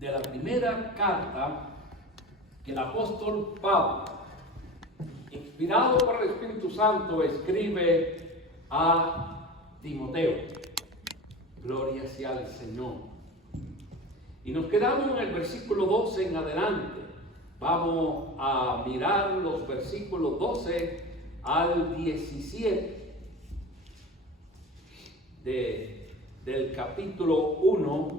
de la primera carta que el apóstol Pablo, inspirado por el Espíritu Santo, escribe a Timoteo. Gloria sea al Señor. Y nos quedamos en el versículo 12 en adelante. Vamos a mirar los versículos 12 al 17 del capítulo 1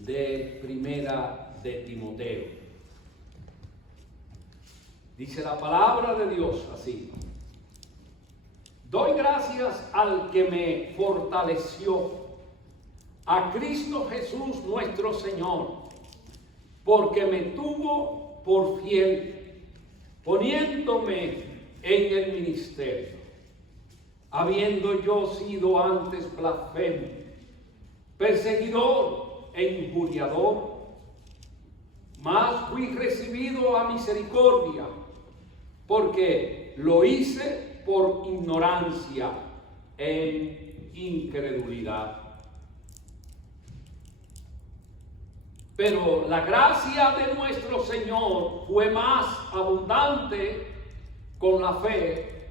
de Primera de Timoteo. Dice la palabra de Dios así: doy gracias al que me fortaleció, a Cristo Jesús nuestro Señor, porque me tuvo por fiel, poniéndome en el ministerio, habiendo yo sido antes blasfemo, perseguidor e injuriador, mas fui recibido a misericordia, porque lo hice por ignorancia e incredulidad. Pero la gracia de nuestro Señor fue más abundante con la fe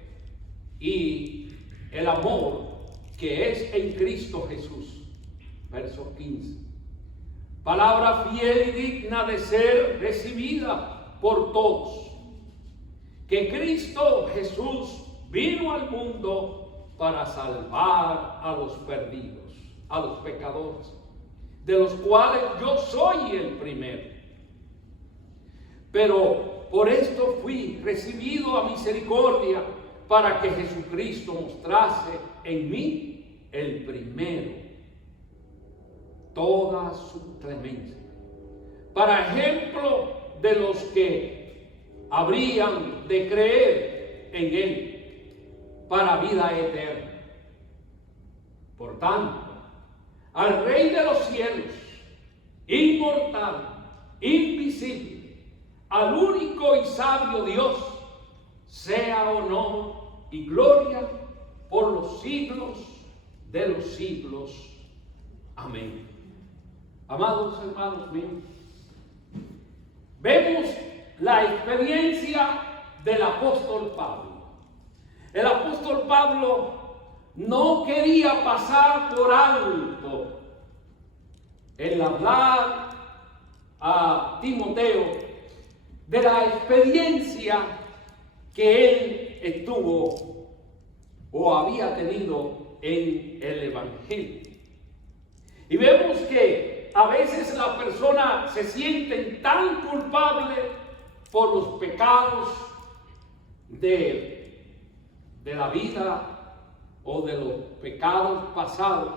y el amor que es en Cristo Jesús. Verso 15. Palabra fiel y digna de ser recibida por todos, que Cristo Jesús vino al mundo para salvar a los perdidos, a los pecadores, de los cuales yo soy el primero. Pero por esto fui recibido a misericordia, para que Jesucristo mostrase en mí el primero toda su clemencia, para ejemplo de los que habrían de creer en él para vida eterna. Por tanto, al Rey de los cielos, inmortal, invisible, al único y sabio Dios, sea honor y gloria por los siglos de los siglos. Amén. Amados hermanos míos, vemos la experiencia del apóstol Pablo. El apóstol Pablo no quería pasar por alto el hablar a Timoteo de la experiencia que él estuvo o había tenido en el Evangelio. Y vemos que a veces la persona se siente tan culpable por los pecados de la vida o de los pecados pasados,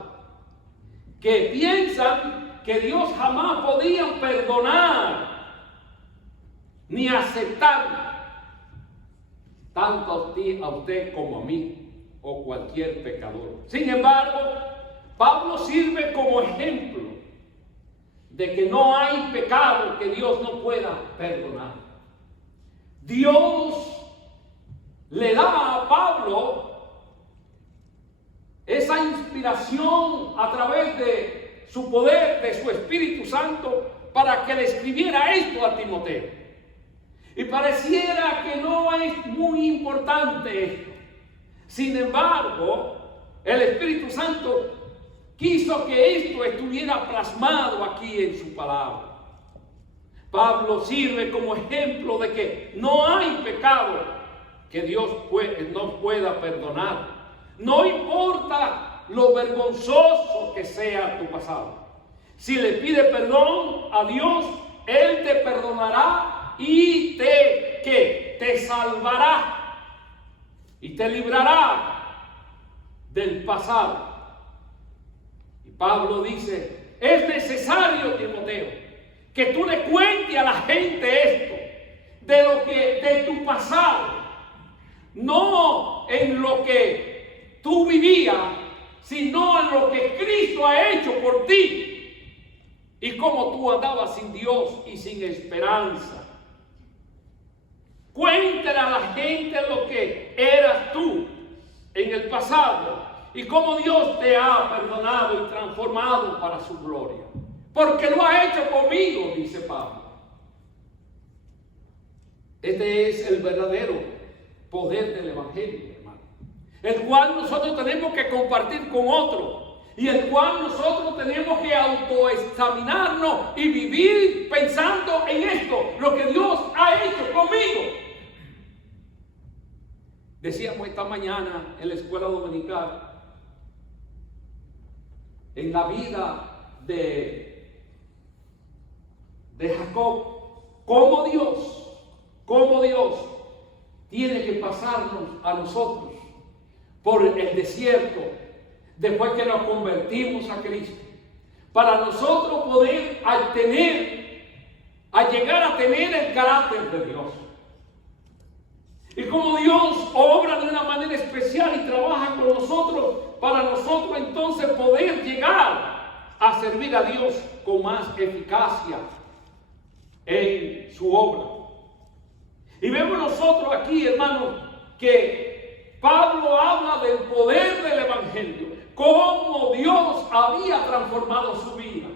que piensan que Dios jamás podía perdonar ni aceptar tanto a usted como a mí o cualquier pecador. Sin embargo, Pablo sirve como ejemplo de que no hay pecado que Dios no pueda perdonar. Dios le da a Pablo esa inspiración a través de su poder, de su Espíritu Santo, para que le escribiera esto a Timoteo. Y pareciera que no es muy importante esto. Sin embargo, el Espíritu Santo quiso que esto estuviera plasmado aquí en su palabra. Pablo sirve como ejemplo de que no hay pecado que Dios no pueda perdonar. No importa lo vergonzoso que sea tu pasado. Si le pide perdón a Dios, Él te perdonará y te salvará y te librará del pasado. Y Pablo dice: es necesario, Timoteo, que tú le cuentes a la gente esto, de tu pasado, no en lo que tú vivías, sino en lo que Cristo ha hecho por ti y cómo tú andabas sin Dios y sin esperanza. Cuéntale a la gente lo que eras tú en el pasado y cómo Dios te ha perdonado y transformado para su gloria. porque lo ha hecho conmigo, dice Pablo. Este es el verdadero poder del Evangelio, hermano, el cual nosotros tenemos que compartir con otros y el cual nosotros tenemos que autoexaminarnos y vivir pensando en esto, lo que Dios ha hecho conmigo. Decíamos esta mañana en la escuela dominical, en la vida de Jacob, cómo Dios tiene que pasarnos a nosotros por el desierto después que nos convertimos a Cristo, para nosotros poder llegar a tener el carácter de Dios. Y como Dios obra de una manera especial y trabaja con nosotros, para nosotros entonces poder llegar a servir a Dios con más eficacia en su obra. Y vemos nosotros aquí, hermanos, que Pablo habla del poder del Evangelio, cómo Dios había transformado su vida.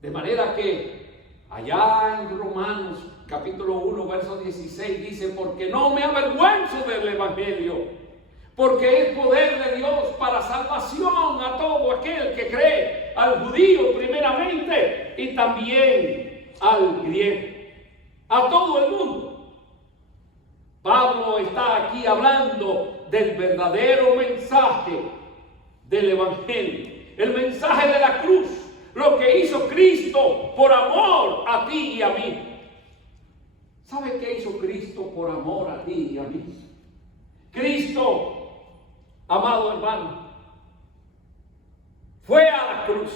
De manera que allá en Romanos capítulo 1, verso 16 dice, porque no me avergüenzo del Evangelio, porque es poder de Dios para salvación a todo aquel que cree, al judío primeramente y también al griego, a todo el mundo. Pablo está aquí hablando del verdadero mensaje del Evangelio, el mensaje de la cruz, lo que hizo Cristo por amor a ti y a mí. ¿Sabe qué hizo Cristo por amor a ti y a mí? Cristo, amado hermano, fue a la cruz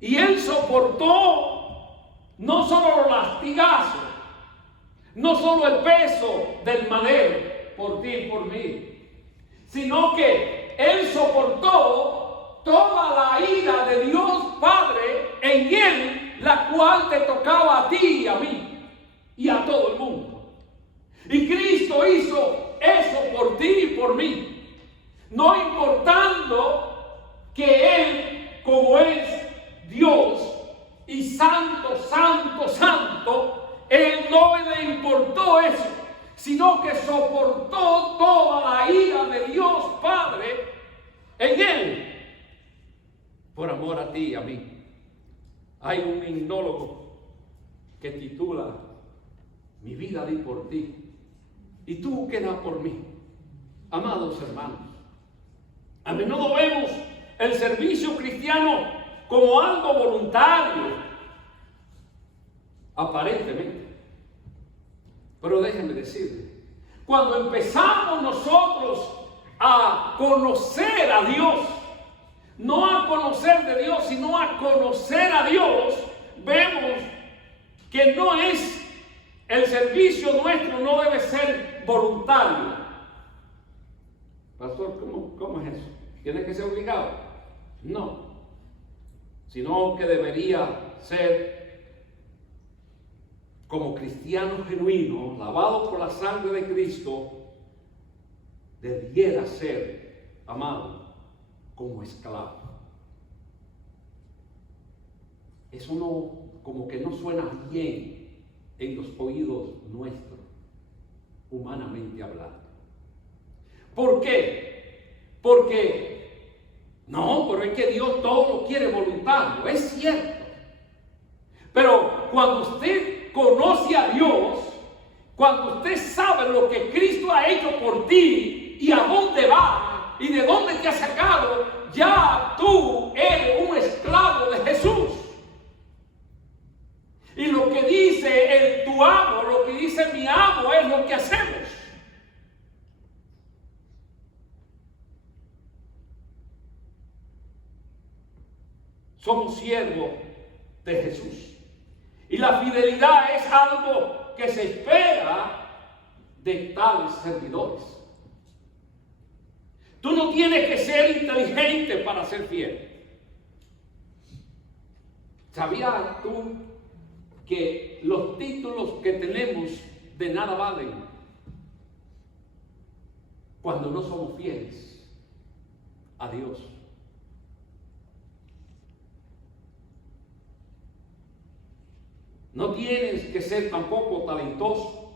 y Él soportó no solo los lastigazos, no solo el peso del madero por ti y por mí, sino que Él soportó toda la ira de Dios Padre en Él, la cual te tocaba a ti y a mí y a todo el mundo. Y Cristo hizo eso por ti y por mí, no importando que Él, como es Dios y santo, Él no le importó eso, sino que soportó toda la ira de Dios Padre en Él, por amor a ti y a mí. Hay un himnólogo que titula Mi vida di por ti y tú que das por mí. Amados hermanos, a menudo vemos el servicio cristiano como algo voluntario, aparentemente. Pero déjenme decirle, cuando empezamos nosotros a conocer a Dios, no a conocer de Dios, sino a conocer a Dios, vemos que no es el servicio nuestro, no debe ser voluntario. Pastor, ¿cómo es eso? ¿Tiene que ser obligado? No, sino que debería ser como cristiano genuino, lavado por la sangre de Cristo, debiera ser amado como esclavo. Eso no, como que no suena bien en los oídos nuestros, humanamente hablando. ¿Por qué? Porque no, pero es que Dios todo lo quiere voluntario, es cierto. Pero cuando usted conoce a Dios, cuando usted sabe lo que Cristo ha hecho por ti y a dónde va y de dónde te ha sacado, ya tú eres un esclavo de Jesús. Y lo que dice tu amo, lo que dice mi amo es lo que hacemos. Somos siervos de Jesús. Y la fidelidad es algo que se espera de tales servidores. Tú no tienes que ser inteligente para ser fiel. ¿Sabías tú que los títulos que tenemos de nada valen cuando no somos fieles a Dios? No tienes que ser tampoco talentoso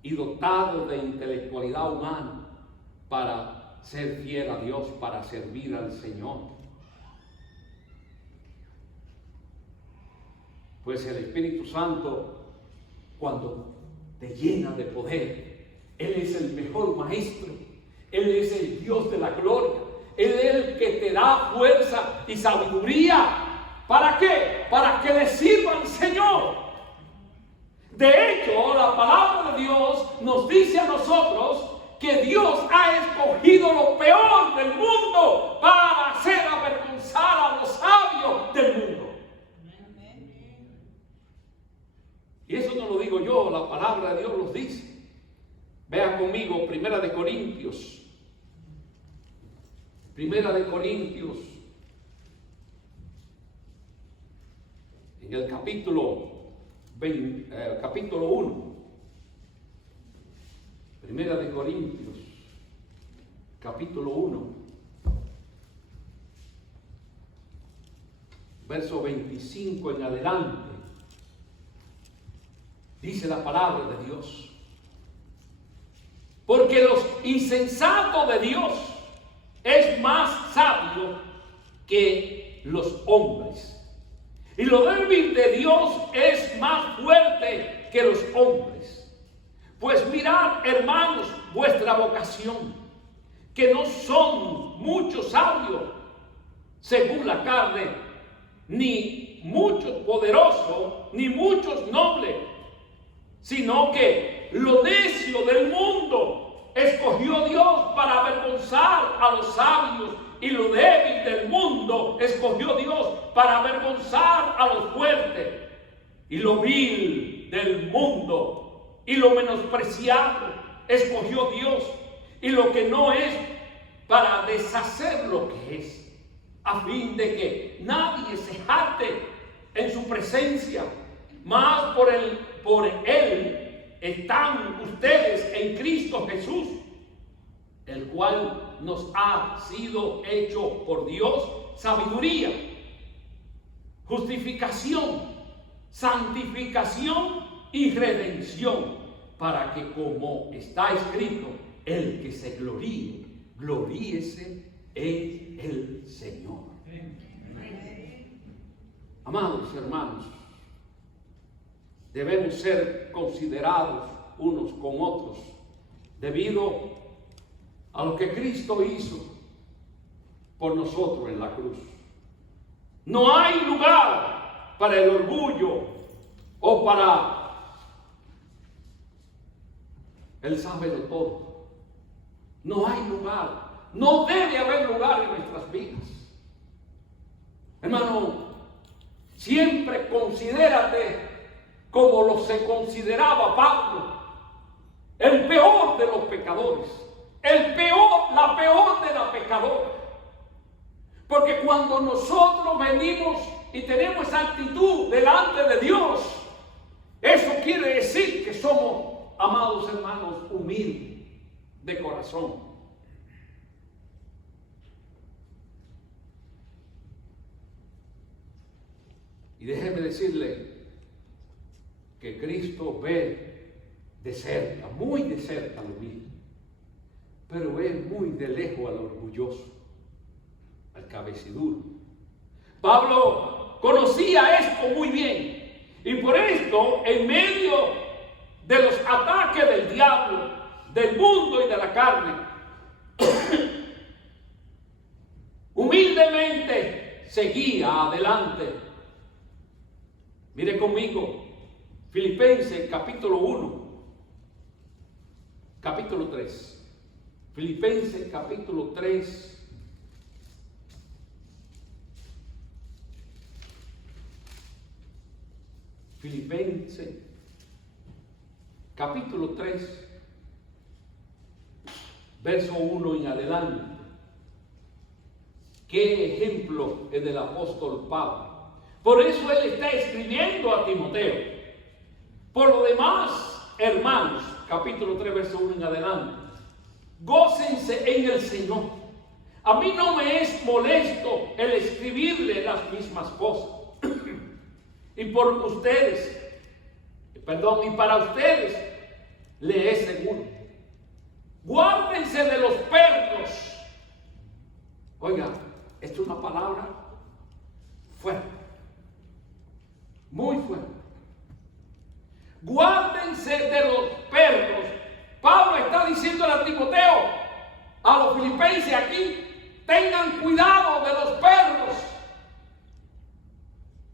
y dotado de intelectualidad humana para ser fiel a Dios, para servir al Señor. Pues el Espíritu Santo, cuando te llena de poder, Él es el mejor maestro, Él es el Dios de la gloria, Él es el que te da fuerza y sabiduría. ¿Para qué? Para que le sirva al Señor. De hecho, la palabra de Dios nos dice a nosotros que Dios ha escogido lo peor del mundo para hacer avergonzar a los sabios del mundo. Y eso no lo digo yo, la palabra de Dios los dice. Vea conmigo, Primera de Corintios, en el capítulo 1. Primera de Corintios, capítulo 1, verso 25 en adelante. Dice la palabra de Dios: porque los insensatos de Dios es más sabio que los hombres, y lo débil de Dios es más fuerte que los hombres. Pues mirad, hermanos, vuestra vocación, que no son muchos sabios según la carne, ni muchos poderosos, ni muchos nobles, sino que lo necio del mundo escogió Dios para avergonzar a los sabios, y lo débil del mundo escogió Dios para avergonzar a los fuertes, y lo vil del mundo y lo menospreciado escogió Dios, y lo que no es, para deshacer lo que es, a fin de que nadie se jacte en su presencia. Mas por él están ustedes en Cristo Jesús, el cual nos ha sido hecho por Dios sabiduría, justificación, santificación y redención, para que, como está escrito, el que se gloríe, gloríese en el Señor. Amados hermanos, debemos ser considerados unos con otros debido a lo que Cristo hizo por nosotros en la cruz. No hay lugar para el orgullo o para el sábelo todo. No hay lugar, no debe haber lugar en nuestras vidas. Hermano, siempre considérate como lo se consideraba Pablo, el peor de los pecadores, la peor de la pecadora. Porque cuando nosotros venimos y tenemos esa actitud delante de Dios, eso quiere decir que somos, amados hermanos, humildes de corazón. Y déjeme decirle que Cristo ve de cerca, muy de cerca al humilde, pero ve muy de lejos al orgulloso, al cabeciduro. Pablo conocía esto muy bien, y por esto, en medio de los ataques del diablo, del mundo y de la carne, humildemente seguía adelante. Mire conmigo, Filipenses capítulo 1, capítulo 3. Filipenses capítulo 3. Filipenses capítulo 3, verso 1 en adelante. Qué ejemplo es del apóstol Pablo. Por eso él está escribiendo a Timoteo. Por lo demás, hermanos, capítulo 3, verso 1 en adelante, gócense en el Señor. A mí no me es molesto el escribirle las mismas cosas. Y por ustedes y para ustedes le es seguro. Guárdense de los perros. Oiga, esto es una palabra fuerte, muy fuerte. Guárdense de los perros. Pablo está diciendo a Timoteo, a los filipenses aquí, tengan cuidado de los perros.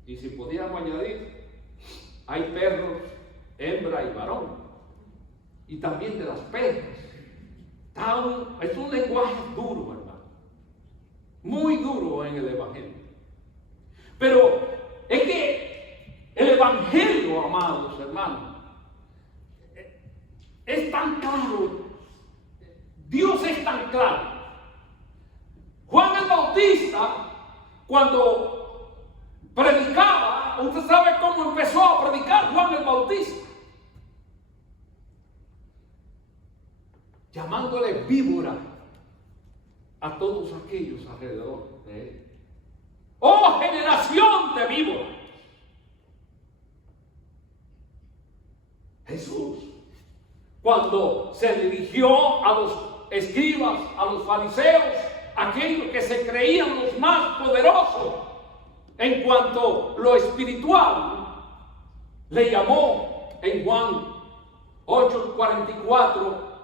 Y si podíamos añadir, hay perros, hembra y varón, y también de las perras. Es un lenguaje duro, hermano, muy duro en el Evangelio. Pero es que el Evangelio, amados hermanos, es tan claro. Dios es tan claro. Juan el Bautista, cuando predicaba, usted sabe cómo empezó a predicar Juan el Bautista, llamándole víbora a todos aquellos alrededor de él. ¡Oh, generación de víboras! Jesús, cuando se dirigió a los escribas, a los fariseos, aquellos que se creían los más poderosos en cuanto a lo espiritual, le llamó en Juan 8:44,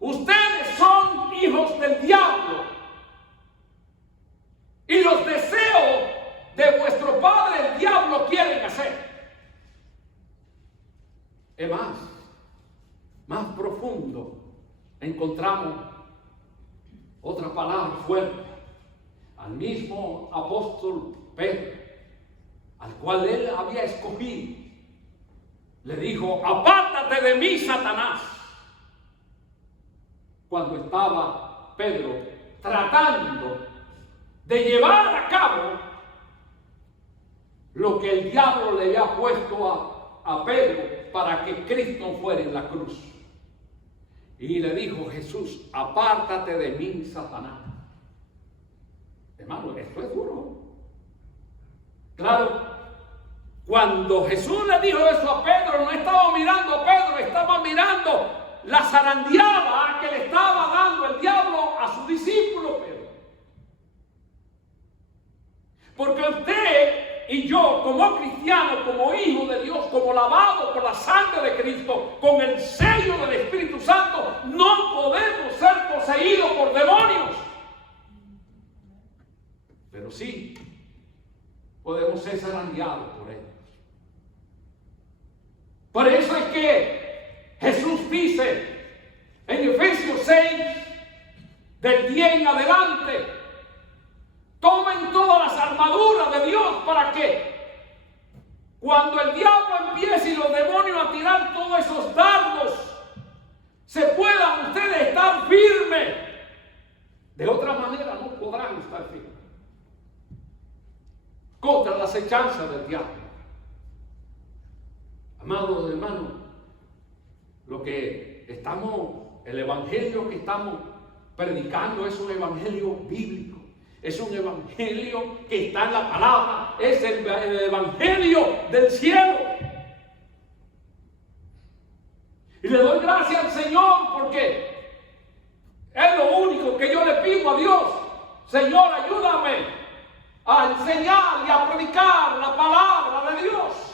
ustedes son hijos del diablo y los deseos de vuestro padre el diablo quieren hacer. Es más profundo, encontramos otra palabra fuerte al mismo apóstol Pedro, al cual él había escogido. Le dijo, apártate de mí, Satanás. Cuando estaba Pedro tratando de llevar a cabo lo que el diablo le había puesto a Pedro para que Cristo fuera en la cruz. Y le dijo Jesús, apártate de mí, Satanás. Hermano, esto es duro. Claro, cuando Jesús le dijo eso a Pedro, no estaba mirando a Pedro, estaba mirando la zarandeada que le estaba dando el diablo a su discípulo Pedro. Porque usted y yo, como cristianos, como hijos de Dios, como lavados por la sangre de Cristo, con el sello del Espíritu Santo, no podemos ser poseídos por demonios. Pero sí podemos ser zarandeados por ellos. Por eso es que Jesús dice en Efesios 6, del 10 en adelante, tomen todas las armaduras de Dios para que cuando el diablo empiece y los demonios a tirar todos esos dardos, se puedan ustedes estar firmes. De otra manera no podrán estar firmes contra las acechanzas del diablo. Amados hermanos, el evangelio que estamos predicando es un evangelio bíblico. Es un evangelio que está en la palabra. Es el evangelio del cielo. Y le doy gracias al Señor porque es lo único que yo le pido a Dios. Señor, ayúdame a enseñar y a predicar la palabra de Dios.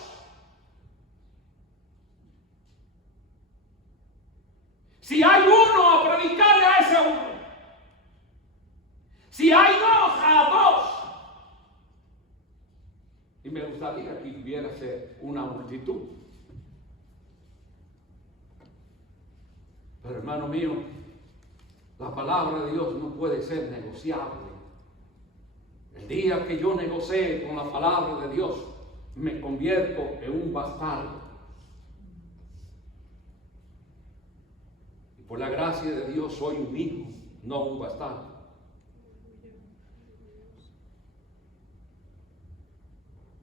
Si hay uno, a predicarle a ese uno. Si hay dos, a dos. Y me gustaría que hubiera ser una multitud. Pero hermano mío, la palabra de Dios no puede ser negociable. El día que yo negocié con la palabra de Dios, me convierto en un bastardo. Y por la gracia de Dios soy un hijo, no un bastardo.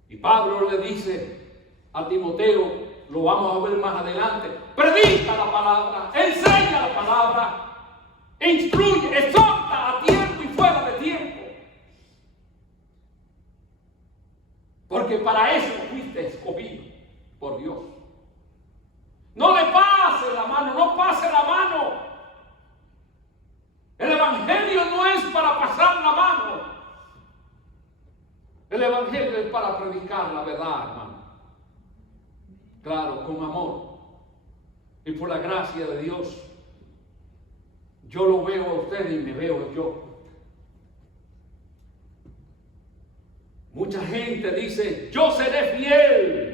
Y Pablo le dice a Timoteo, lo vamos a ver más adelante, predica la palabra, enseña la palabra, instruye, exhorta a tiempo y fuera de tiempo. Porque para eso fuiste escogido por Dios. mano, no pase la mano. El evangelio no es para pasar la mano. El evangelio es para predicar la verdad, hermano. Claro, con amor. Y por la gracia de Dios, yo lo veo a usted y me veo yo. Mucha gente dice, yo seré fiel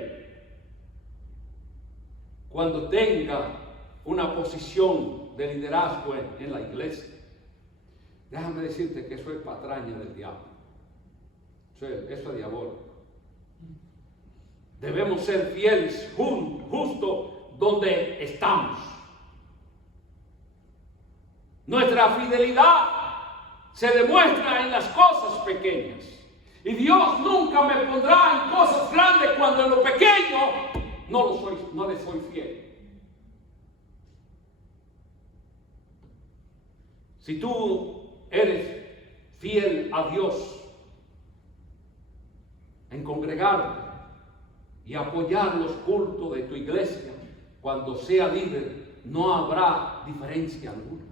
cuando tenga una posición de liderazgo en la iglesia. Déjame decirte que eso es patraña del diablo. Eso es diabólico. Debemos ser fieles justo donde estamos. Nuestra fidelidad se demuestra en las cosas pequeñas. Y Dios nunca me pondrá en cosas grandes cuando en lo pequeño no le soy fiel. Si tú eres fiel a Dios en congregarte y apoyar los cultos de tu iglesia, cuando sea líder, no habrá diferencia alguna.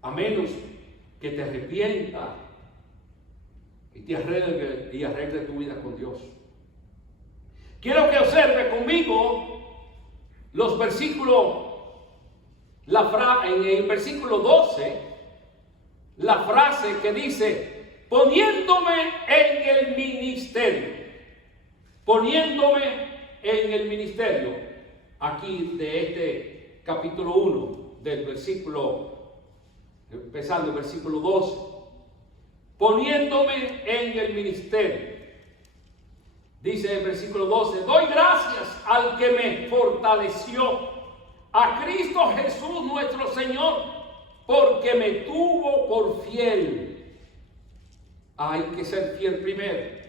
A menos que te arrepientas y te arregle tu vida con Dios. Quiero que observe conmigo los versículos, en el versículo 12, la frase que dice, poniéndome en el ministerio. Poniéndome en el ministerio. Aquí de este capítulo 1, del versículo, empezando el versículo 12. Poniéndome en el ministerio. Dice el versículo 12, doy gracias al que me fortaleció, a Cristo Jesús nuestro Señor, porque me tuvo por fiel. Hay que ser fiel primero.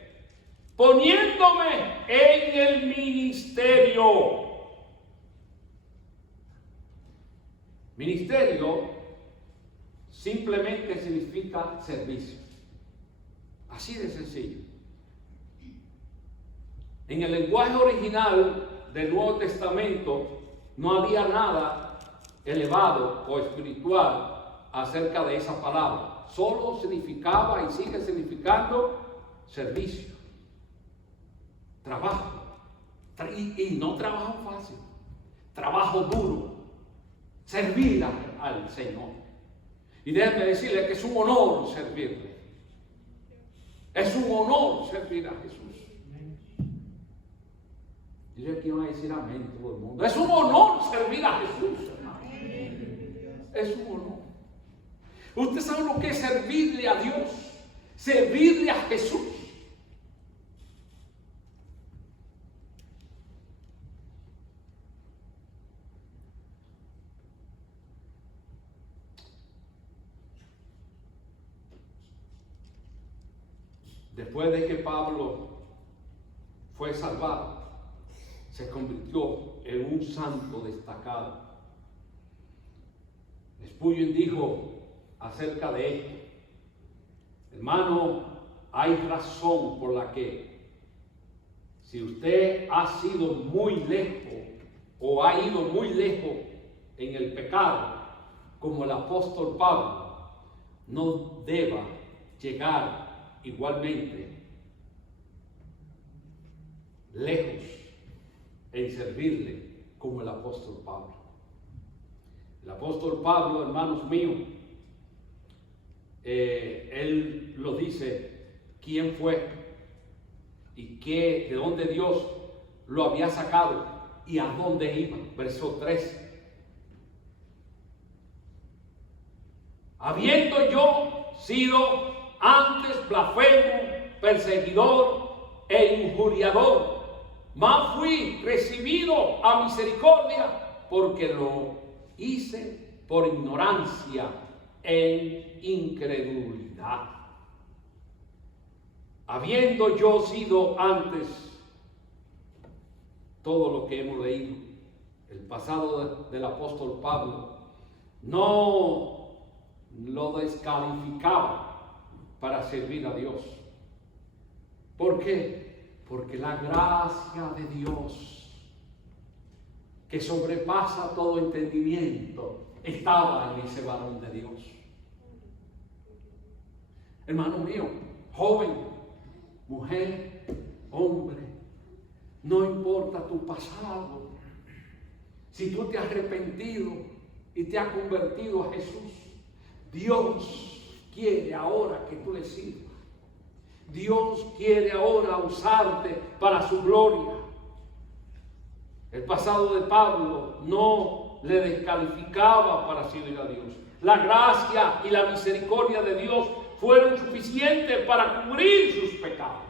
Poniéndome en el ministerio. Ministerio simplemente significa servicio. Así de sencillo. En el lenguaje original del Nuevo Testamento no había nada elevado o espiritual acerca de esa palabra. Solo significaba y sigue significando servicio, trabajo. Y no trabajo fácil, trabajo duro, servir al Señor. Y déjenme decirle que es un honor servirle. Es un honor servir a Jesús. Yo aquí voy a decir amén todo el mundo. Es un honor servir a Jesús, hermano. Es un honor. Usted sabe lo que es servirle a Dios, servirle a Jesús. Después de que Pablo fue salvado, se convirtió en un santo destacado. Spurgeon dijo acerca de esto: hermano, hay razón por la que, si usted ha sido muy lejos o ha ido muy lejos en el pecado, como el apóstol Pablo, no deba llegar igualmente lejos en servirle como el apóstol Pablo. El apóstol Pablo, hermanos míos, él lo dice, quién fue y de dónde Dios lo había sacado y a dónde iba. Verso 13. Habiendo yo sido antes blasfemo, perseguidor e injuriador, mas fui recibido a misericordia, porque lo hice por ignorancia e incredulidad. Habiendo yo sido antes todo lo que hemos leído, el pasado del apóstol Pablo no lo descalificaba para servir a Dios. ¿Por qué? Porque la gracia de Dios que sobrepasa todo entendimiento estaba en ese varón de Dios. Hermano mío, joven, mujer, hombre, no importa tu pasado, si tú te has arrepentido y te has convertido a Jesús, Dios quiere ahora que tú le sirvas. Dios quiere ahora usarte para su gloria. El pasado de Pablo no le descalificaba para servir a Dios. La gracia y la misericordia de Dios fueron suficientes para cubrir sus pecados.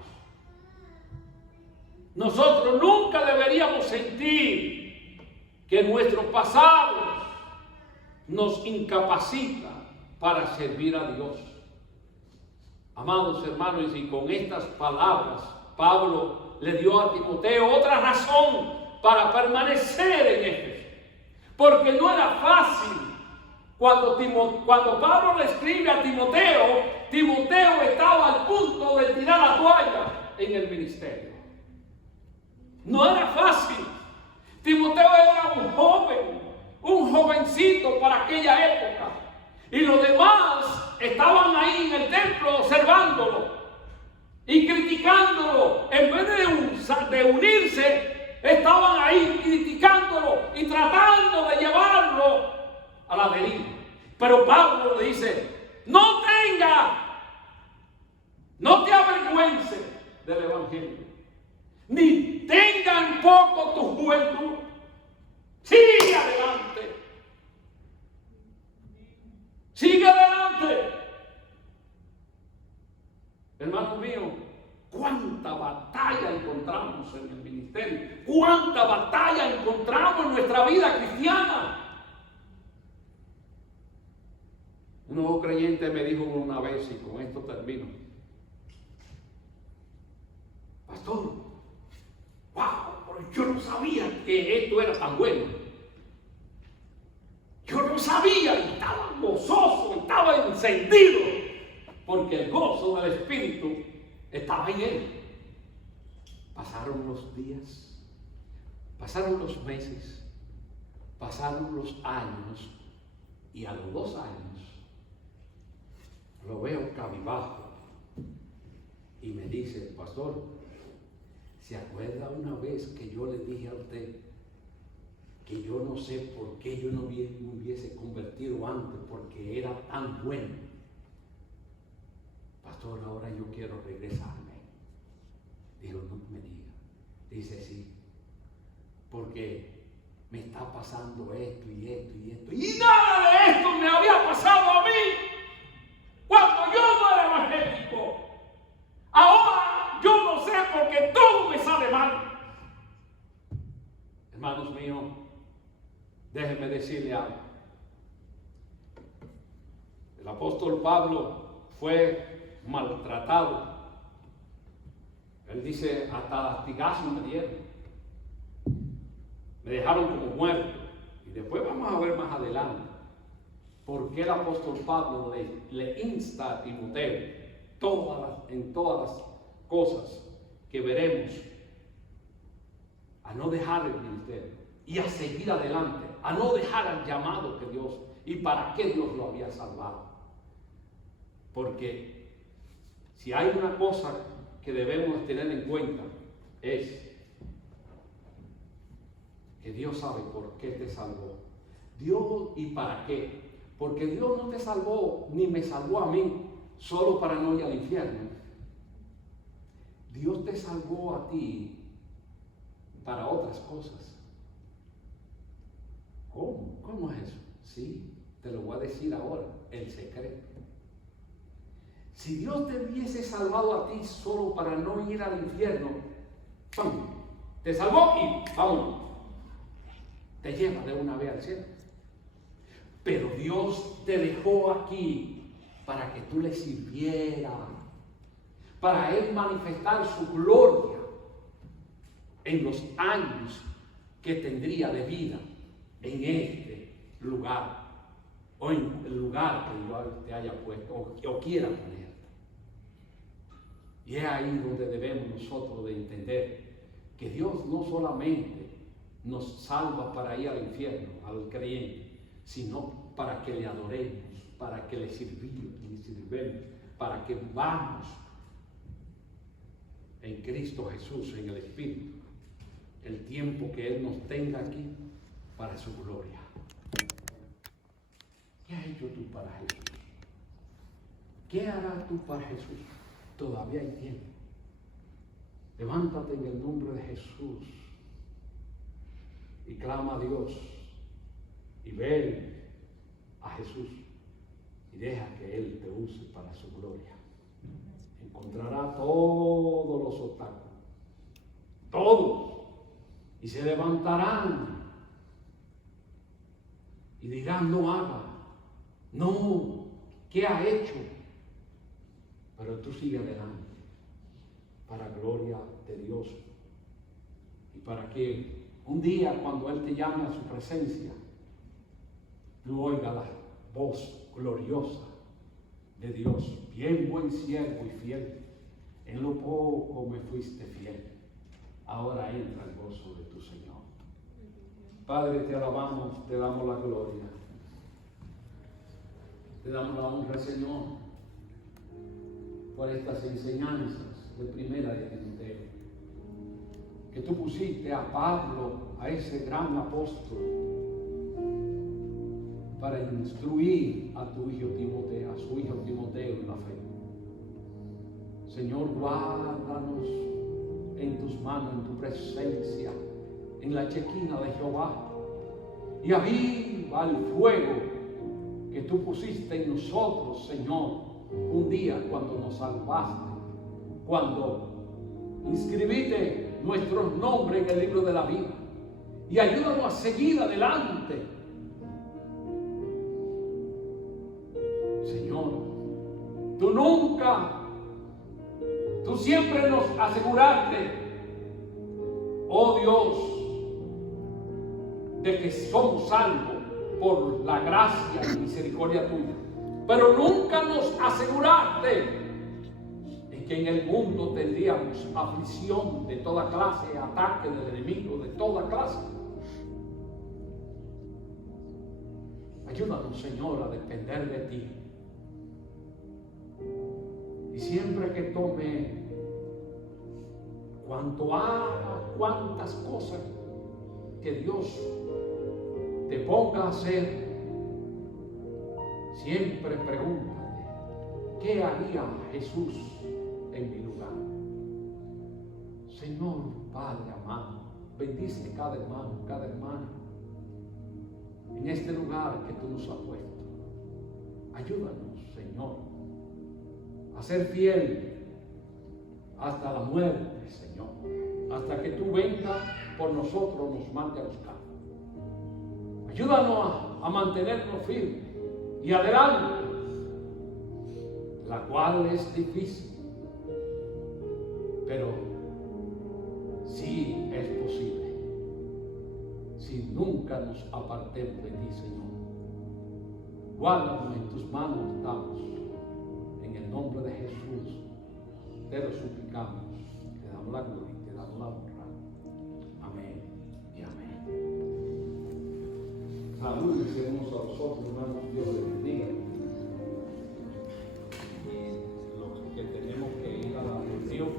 Nosotros nunca deberíamos sentir que nuestro pasado nos incapacita para servir a Dios. Amados hermanos, y con estas palabras Pablo le dio a Timoteo otra razón para permanecer en Éfeso, porque no era fácil. Cuando Pablo le escribe a Timoteo, Timoteo estaba al punto de tirar la toalla en el ministerio. No era fácil. Timoteo era un jovencito para aquella época, y los demás estaban ahí en el templo observándolo y criticándolo. En vez de unirse, estaban ahí criticándolo y tratando de llevarlo a la deriva. Pero Pablo le dice: no te avergüences del evangelio, ni tenga en poco tu juventud. Sigue adelante. Sigue adelante. Hermano mío, cuánta batalla encontramos en el ministerio, cuánta batalla encontramos en nuestra vida cristiana. Un nuevo creyente me dijo una vez, y con esto termino: pastor, wow, pero yo no sabía que esto era tan bueno. Yo no sabía, y estaba gozoso, estaba encendido, porque el gozo del Espíritu estaba en él. Pasaron los días, pasaron los meses, pasaron los años, y a los 2 años lo veo cabizbajo y me dice: pastor, ¿se acuerda una vez que yo le dije a usted que yo no sé por qué yo no me hubiese convertido antes, porque era tan bueno? Pastor, ahora yo quiero regresarme. Digo: no me diga. Dice: sí, porque me está pasando esto y esto y esto, y nada de esto me había pasado a mí cuando yo no era evangélico. Ahora yo no sé por qué todo me sale mal. Hermanos míos, déjenme decirle algo. El apóstol Pablo fue maltratado. Él dice: hasta lastigazo me dieron, me dejaron como muerto. Y después vamos a ver más adelante por qué el apóstol Pablo le insta a Timoteo en todas las cosas que veremos a no dejar el ministerio y a seguir adelante, a no dejar el llamado que Dios y para qué Dios lo había salvado. Porque si hay una cosa que debemos tener en cuenta, es que Dios sabe por qué te salvó. Dios, ¿y para qué? Porque Dios no te salvó ni me salvó a mí solo para no ir al infierno. Dios te salvó a ti para otras cosas. ¿Cómo? ¿Cómo es eso? Sí, te lo voy a decir ahora, el secreto. Si Dios te hubiese salvado a ti solo para no ir al infierno, ¡pum!, te salvó y vámonos, te lleva de una vez al cielo. Pero Dios te dejó aquí para que tú le sirvieras, para Él manifestar su gloria en los años que tendría de vida en este lugar, o en el lugar que Dios te haya puesto o quiera poner. Y es ahí donde debemos nosotros de entender que Dios no solamente nos salva para ir al infierno, al creyente, sino para que le adoremos, para que le sirvemos, para que vamos en Cristo Jesús, en el Espíritu, el tiempo que Él nos tenga aquí para su gloria. ¿Qué has hecho tú para Jesús? ¿Qué harás tú para Jesús? Todavía hay tiempo. Levántate en el nombre de Jesús y clama a Dios y ven a Jesús y deja que Él te use para su gloria. Encontrará todos los obstáculos, todos, y se levantarán y dirán: no haga, no, ¿qué ha hecho? Pero tú sigue adelante, para gloria de Dios, y para que un día, cuando Él te llame a su presencia, tú oigas la voz gloriosa de Dios: bien, buen siervo y fiel, en lo poco me fuiste fiel, ahora entra el gozo de tu Señor. Padre, te alabamos, te damos la gloria, te damos la honra, Señor, por estas enseñanzas de primera de Timoteo, que tú pusiste a Pablo, a ese gran apóstol, para instruir a tu hijo Timoteo, a su hijo Timoteo en la fe. Señor, guárdanos en tus manos, en tu presencia, en la chequina de Jehová, y aviva el fuego que tú pusiste en nosotros, Señor, un día cuando nos salvaste, cuando inscribiste nuestros nombres en el libro de la vida, y ayúdanos a seguir adelante. Señor, tú siempre nos aseguraste, oh Dios, de que somos salvos por la gracia y misericordia tuya, pero nunca nos aseguraste de que en el mundo tendríamos aflicción de toda clase, ataque del enemigo de toda clase. Ayúdanos, Señor, a depender de ti. Y siempre que tome, cuanto haga, cuantas cosas que Dios te ponga a hacer, siempre pregúntate: ¿qué haría Jesús en mi lugar? Señor Padre amado, bendice cada hermano, cada hermana en este lugar que tú nos has puesto. Ayúdanos, Señor, a ser fiel hasta la muerte, Señor, hasta que tú vengas por nosotros, nos mande a buscar. Ayúdanos a mantenernos firmes y adelante, la cual es difícil, pero sí es posible si nunca nos apartemos de ti, Señor. Guárdanos, en tus manos estamos. En el nombre de Jesús te lo suplicamos, te damos la gloria y te damos la honra. Amén y amén. Salud, decimos a vosotros, hermanos, Dios bendiga.